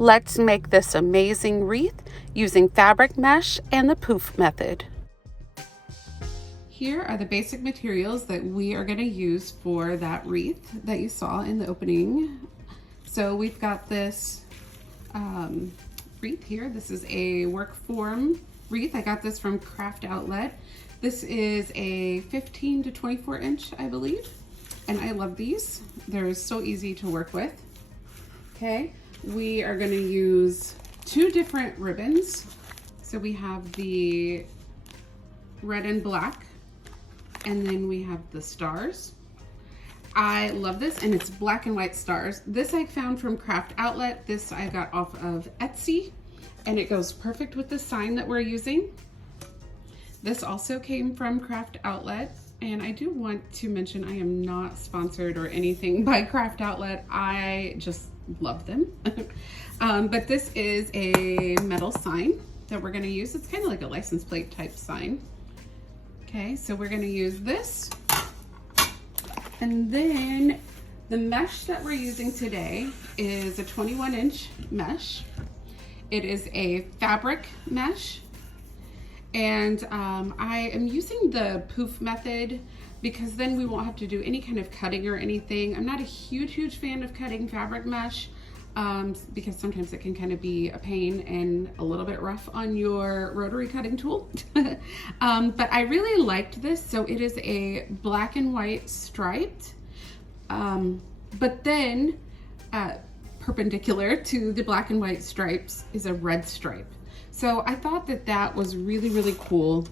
Let's make this amazing wreath using fabric mesh and the Poof method. Here are the basic materials that we are going to use for that wreath that you saw in the opening. So we've got this wreath here. This is a work form wreath. I got this from Craft Outlet. This is a 15 to 24 inch, I believe. And I love these. They're so easy to work with. Okay, we are going to use 2 different ribbons. So we have the red and black, and then we have the stars. I love this, and it's black and white stars. This I found from Craft Outlet. This I got off of Etsy, and it goes perfect with the sign that we're using. This also came from Craft Outlet, and I do want to mention I am not sponsored or anything by Craft Outlet. I just love them. But this is a metal sign that we're going to use. It's kind of like a license plate type sign. Okay, so we're going to use this. And then the mesh that we're using today is a 21 inch mesh. It is a fabric mesh. And I am using the Poof method because then we won't have to do any kind of cutting or anything. I'm not a huge fan of cutting fabric mesh because sometimes it can kind of be a pain and a little bit rough on your rotary cutting tool. But I really liked this. So it is a black and white striped, but then perpendicular to the black and white stripes is a red stripe. So I thought that that was really cool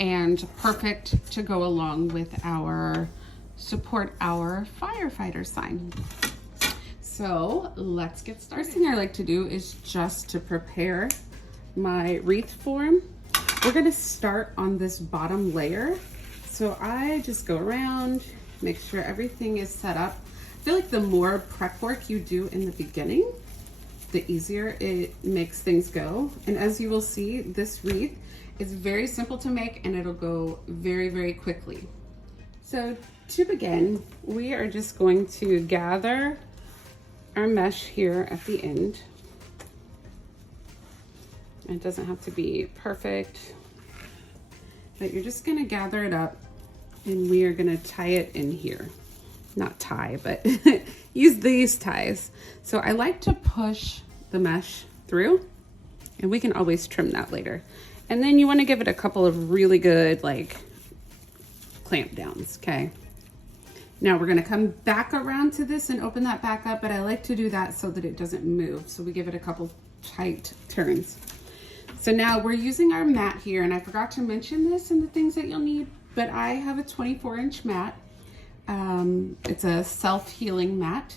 and perfect to go along with our support our firefighter sign. So let's get started. First thing I like to do is just to prepare my wreath form. We're gonna start on this bottom layer. So I just go around, make sure everything is set up. I feel like the more prep work you do in the beginning, the easier it makes things go. And as you will see, this wreath is very simple to make and it'll go very quickly. So to begin, we are just going to gather our mesh here at the end. It doesn't have to be perfect, but you're just gonna gather it up and we are gonna tie it in here. Not tie, but use these ties. So I like to push the mesh through, and we can always trim that later. And then you want to give it a couple of really good like clamp downs. Okay, now we're going to come back around to this and open that back up, but I like to do that so that it doesn't move. So we give it a couple tight turns. So now we're using our mat here, and I forgot to mention this in the things that you'll need, but I have a 24 inch mat. It's a self-healing mat.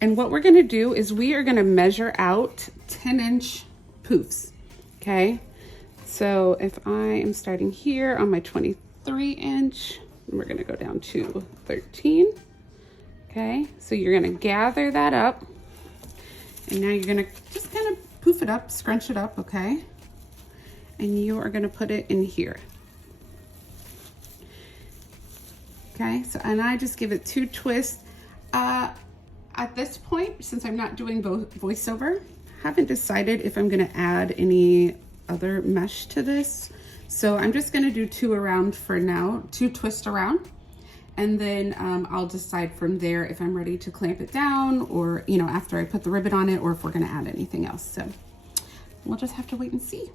And what we're gonna do is we are gonna measure out 10 inch poofs, okay? So if I am starting here on my 23 inch, we're gonna go down to 13, okay? So you're gonna gather that up, and now you're gonna just kind of poof it up, scrunch it up, okay? And you are gonna put it in here. Okay, so, and I just give it 2 twists. At this point, since I'm not doing voiceover, haven't decided if I'm gonna add any other mesh to this. So I'm just gonna do 2 around for now, 2 twists around. And then I'll decide from there if I'm ready to clamp it down or, you know, after I put the ribbon on it, or if we're gonna add anything else. So we'll just have to wait and see,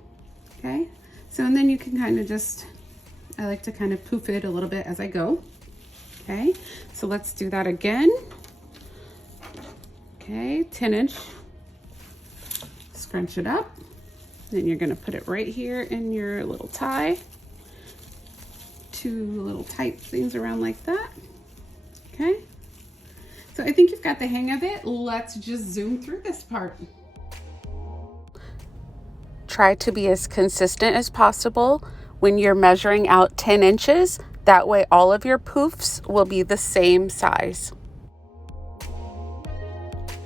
okay? So, and then you can kind of just, I like to kind of poof it a little bit as I go. Okay, so let's do that again. Okay, 10 inch, scrunch it up. Then you're gonna put it right here in your little tie. 2 little tight things around like that. Okay, so I think you've got the hang of it. Let's just zoom through this part. Try to be as consistent as possible when you're measuring out 10 inches. That way all of your poofs will be the same size.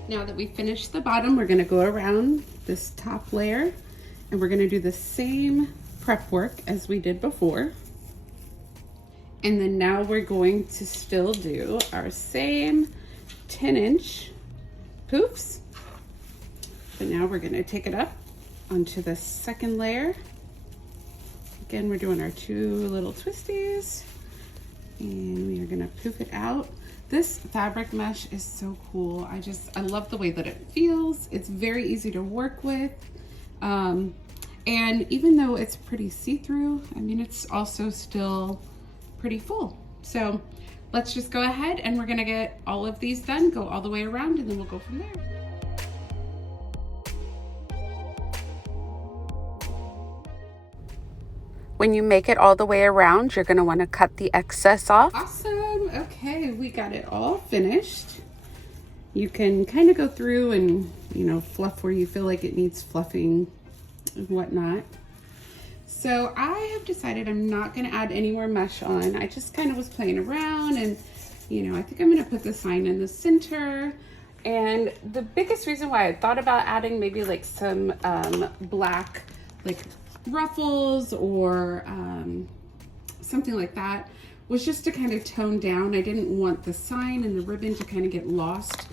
Now that we finished the bottom, we're gonna go around this top layer and we're gonna do the same prep work as we did before. And then now we're going to still do our same 10 inch poofs. But now we're gonna take it up onto the second layer. Again, we're doing our 2 little twisties, and we are gonna poof it out. This fabric mesh is so cool. I love the way that it feels. It's very easy to work with. And even though it's pretty see-through, I mean, it's also still pretty full. So let's just go ahead and we're gonna get all of these done, go all the way around, and then we'll go from there. When you make it all the way around, you're gonna wanna cut the excess off. Awesome, okay, we got it all finished. You can kind of go through and, you know, fluff where you feel like it needs fluffing and whatnot. So I have decided I'm not gonna add any more mesh on. I just kind of was playing around, and, you know, I think I'm gonna put the sign in the center. And the biggest reason why I thought about adding maybe like some black, like, ruffles or something like that was just to kind of tone down. I didn't want the sign and the ribbon to kind of get lost.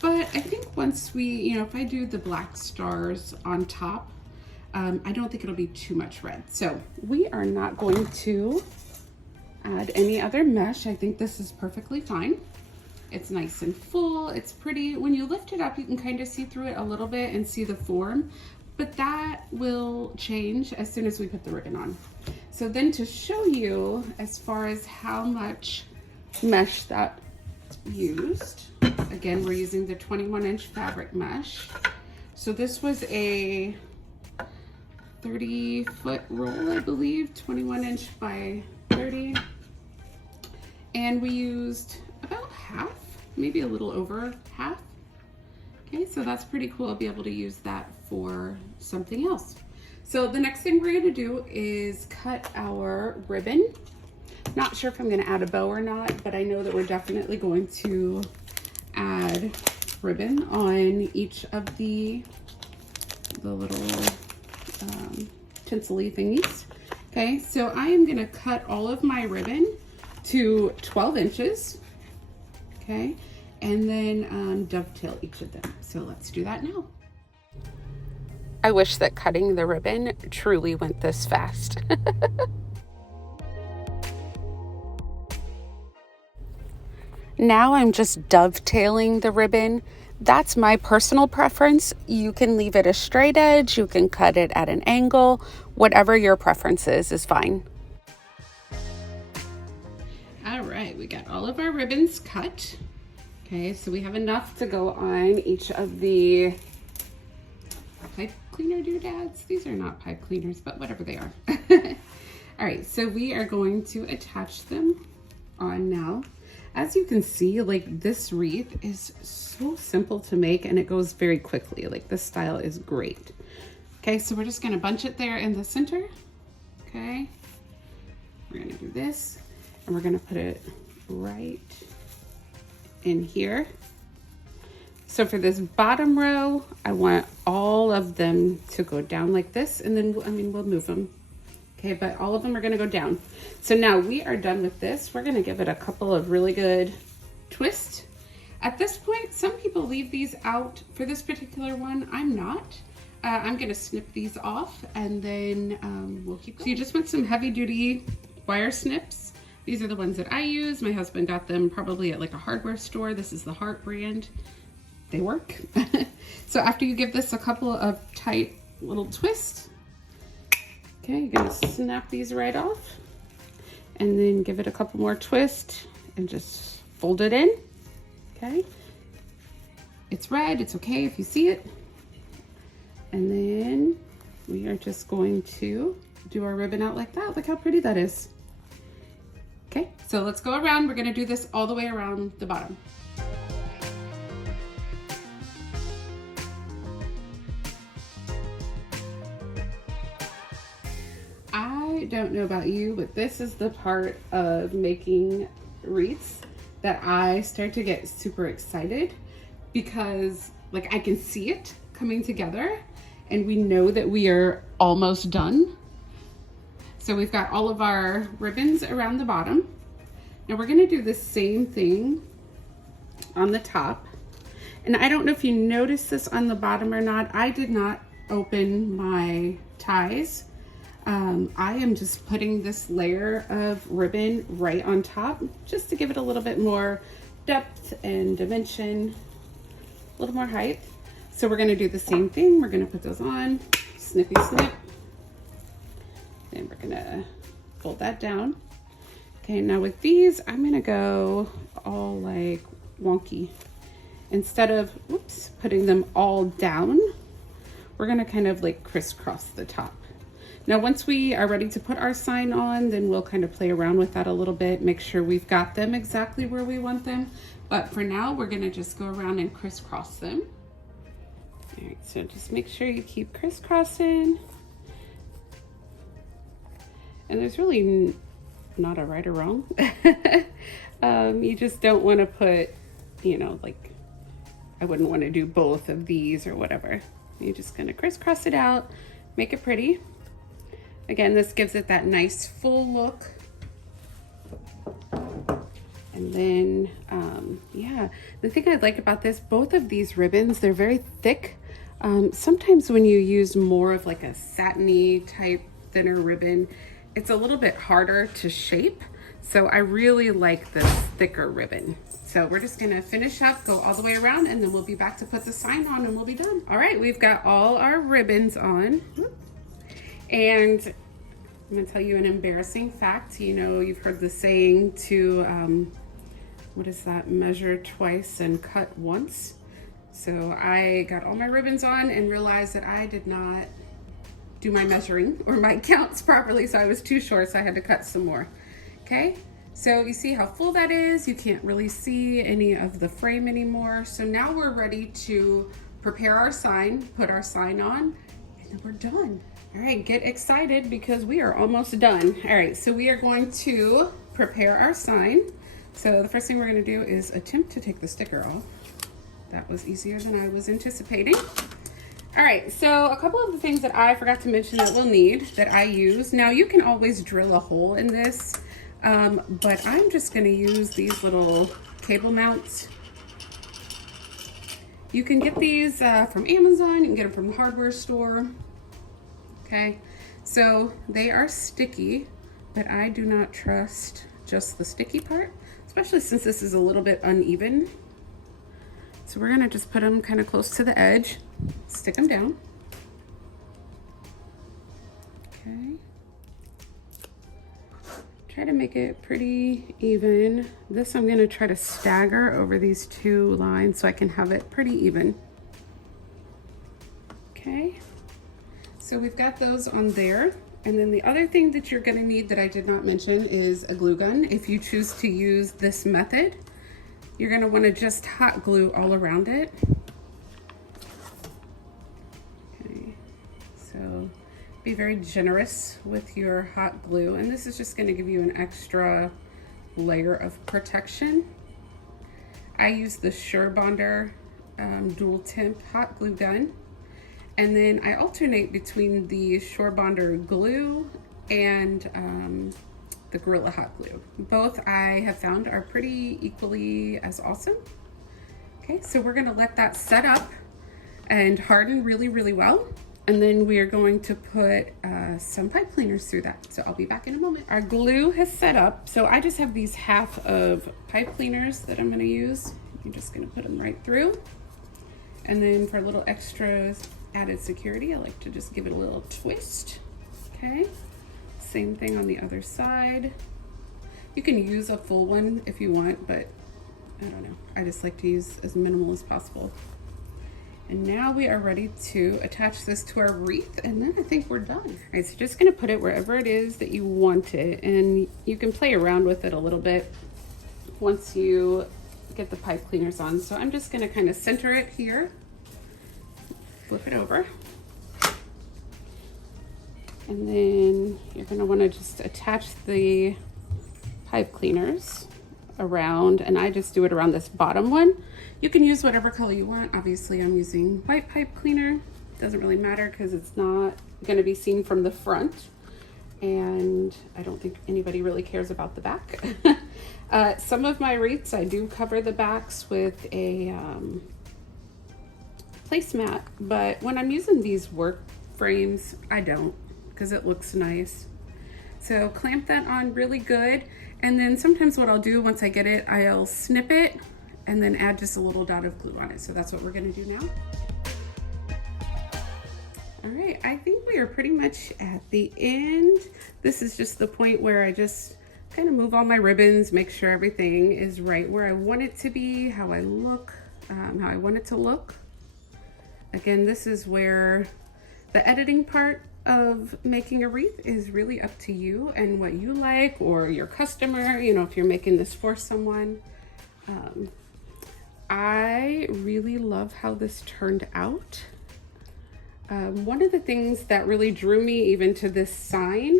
But I think once we, you know, if I do the black stars on top, I don't think it'll be too much red. So we are not going to add any other mesh. I think this is perfectly fine. It's nice and full. It's pretty. When you lift it up, you can kind of see through it a little bit and see the form. But that will change as soon as we put the ribbon on. So then to show you as far as how much mesh that used, again, we're using the 21-inch fabric mesh. So this was a 30-foot roll, I believe, 21-inch by 30. And we used about half, maybe a little over half. Okay, so that's pretty cool. I'll be able to use that for something else. So the next thing we're gonna do is cut our ribbon. Not sure if I'm gonna add a bow or not, but I know that we're definitely going to add ribbon on each of the little tinsel-y thingies. Okay, so I am gonna cut all of my ribbon to 12 inches, okay? And then dovetail each of them. So let's do that now. I wish that cutting the ribbon truly went this fast. Now I'm just dovetailing the ribbon. That's my personal preference. You can leave it a straight edge, you can cut it at an angle, whatever your preference is fine. All right, we got all of our ribbons cut. Okay, so we have enough to go on each of the pipe cleaner doodads. These are not pipe cleaners, but whatever they are. All right, so we are going to attach them on now. As you can see, like, this wreath is so simple to make and it goes very quickly. Like, this style is great. Okay, so we're just gonna bunch it there in the center. Okay, we're gonna do this and we're gonna put it right in here. So for this bottom row, I want all of them to go down like this, and then we'll move them. Okay, but all of them are gonna go down. So now we are done with this. We're gonna give it a couple of really good twists. At this point, some people leave these out. For this particular one, I'm not. I'm gonna snip these off and then we'll keep going. So you just want some heavy duty wire snips. These are the ones that I use. My husband got them probably at like a hardware store. This is the Heart brand. They work. So after you give this a couple of tight little twists, okay, you're gonna snap these right off and then give it a couple more twists and just fold it in, okay? It's red, it's okay if you see it. And then we are just going to do our ribbon out like that. Look how pretty that is. Okay, so let's go around. We're gonna do this all the way around the bottom. I don't know about you, but this is the part of making wreaths that I start to get super excited because, like, I can see it coming together and we know that we are almost done. So we've got all of our ribbons around the bottom. Now we're gonna do the same thing on the top. And I don't know if you noticed this on the bottom or not. I did not open my ties. I am just putting this layer of ribbon right on top just to give it a little bit more depth and dimension, a little more height. So we're gonna do the same thing. We're gonna put those on, snippy snip. Then we're gonna fold that down. Okay, now with these, I'm gonna go all like wonky. Instead of, whoops, putting them all down, we're gonna kind of like crisscross the top. Now, once we are ready to put our sign on, then we'll kind of play around with that a little bit, make sure we've got them exactly where we want them. But for now, we're gonna just go around and crisscross them. All right, so just make sure you keep crisscrossing. And there's really not a right or wrong. You just don't wanna put, you know, like, I wouldn't wanna do both of these or whatever. You're just gonna crisscross it out, make it pretty. Again, this gives it that nice full look. And then, yeah, the thing I like about this, both of these ribbons, they're very thick. Sometimes when you use more of like a satiny type thinner ribbon, it's a little bit harder to shape. So I really like this thicker ribbon. So we're just gonna finish up, go all the way around, and then we'll be back to put the sign on and we'll be done. All right, we've got all our ribbons on. And I'm gonna tell you an embarrassing fact. You know, you've heard the saying to, what is that? Measure twice and cut once. So I got all my ribbons on and realized that I did not do my measuring or my counts properly. So I was too short, so I had to cut some more. Okay, so you see how full that is. You can't really see any of the frame anymore. So now we're ready to prepare our sign, put our sign on, and then we're done. All right, get excited because we are almost done. All right, so we are going to prepare our sign. So the first thing we're gonna do is attempt to take the sticker off. That was easier than I was anticipating. All right, so a couple of the things that I forgot to mention that we'll need that I use. Now you can always drill a hole in this, but I'm just gonna use these little cable mounts. You can get these from Amazon, you can get them from the hardware store. Okay, so they are sticky, but I do not trust just the sticky part, especially since this is a little bit uneven. So we're gonna just put them kind of close to the edge, stick them down. Okay. Try to make it pretty even. This I'm gonna try to stagger over these two lines so I can have it pretty even. Okay. So we've got those on there. And then the other thing that you're gonna need that I did not mention is a glue gun. If you choose to use this method, you're gonna wanna just hot glue all around it. Okay, so be very generous with your hot glue. And this is just gonna give you an extra layer of protection. I use the SureBonder dual temp hot glue gun. And then I alternate between the SureBonder glue and the Gorilla Hot Glue. Both I have found are pretty equally as awesome. Okay, so we're gonna let that set up and harden really, really well. And then we are going to put some pipe cleaners through that. So I'll be back in a moment. Our glue has set up. So I just have these half of pipe cleaners that I'm gonna use. I'm just gonna put them right through. And then for a little extra added security, I like to just give it a little twist. Okay, same thing on the other side. You can use a full one if you want, but I don't know, I just like to use as minimal as possible. And now we are ready to attach this to our wreath, and then I think we're done. All right, so just gonna put it wherever it is that you want it, and you can play around with it a little bit once you get the pipe cleaners on. So I'm just gonna kind of center it here. Flip it over. And then you're gonna wanna just attach the pipe cleaners around, and I just do it around this bottom one. You can use whatever color you want. Obviously I'm using white pipe cleaner. Doesn't really matter because it's not gonna be seen from the front. And I don't think anybody really cares about the back. Some of my wreaths, I do cover the backs with a placemat, but when I'm using these work frames, I don't, because it looks nice. So clamp that on really good, and then sometimes what I'll do once I get it, I'll snip it and then add just a little dot of glue on it. So that's what we're gonna do now. All right, I think we are pretty much at the end. This is just the point where I just kind of move all my ribbons, make sure everything is right where I want it to be, how I look, how I want it to look. Again, this is where the editing part of making a wreath is really up to you and what you like, or your customer, you know, if you're making this for someone. I really love how this turned out. One of the things that really drew me even to this sign,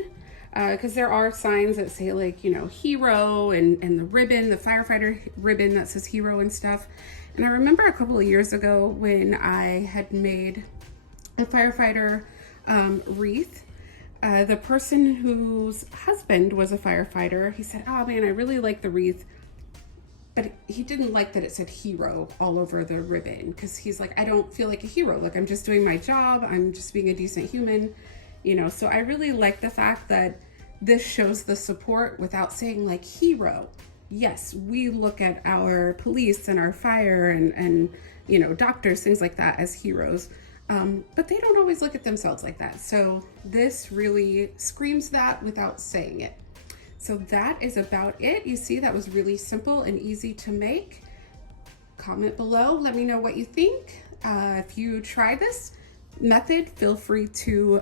because there are signs that say, like, you know, hero, and the ribbon, the firefighter ribbon that says hero and stuff. And I remember a couple of years ago when I had made a firefighter wreath, the person whose husband was a firefighter, he said, oh man, I really like the wreath, but he didn't like that it said hero all over the ribbon, because he's like, I don't feel like a hero. Like, I'm just doing my job. I'm just being a decent human, you know? So I really like the fact that this shows the support without saying like hero. Yes, we look at our police and our fire and you know, doctors, things like that as heroes. But they don't always look at themselves like that. So this really screams that without saying it. So that is about it. You see, that was really simple and easy to make. Comment below, let me know what you think. If you try this method, feel free to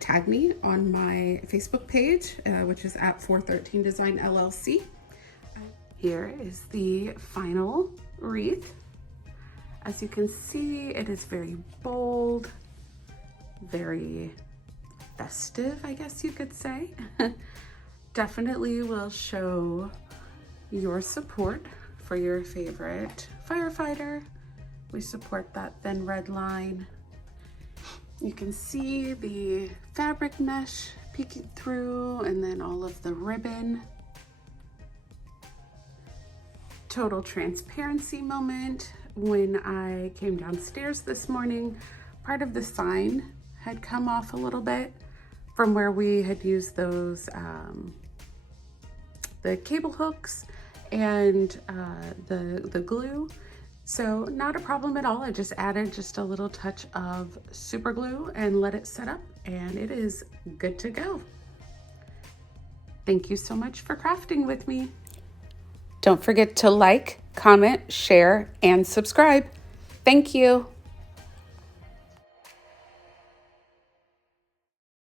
tag me on my Facebook page, which is at 413 Design LLC. Here is the final wreath. As you can see, it is very bold, very festive, I guess you could say. Definitely will show your support for your favorite firefighter. We support that thin red line. You can see the fabric mesh peeking through, and then all of the ribbon. Total transparency moment. When I came downstairs this morning, part of the sign had come off a little bit from where we had used those the cable hooks and the glue. So not a problem at all. I just added just a little touch of super glue and let it set up, and it is good to go. Thank you so much for crafting with me. Don't forget to like, comment, share, and subscribe. Thank you.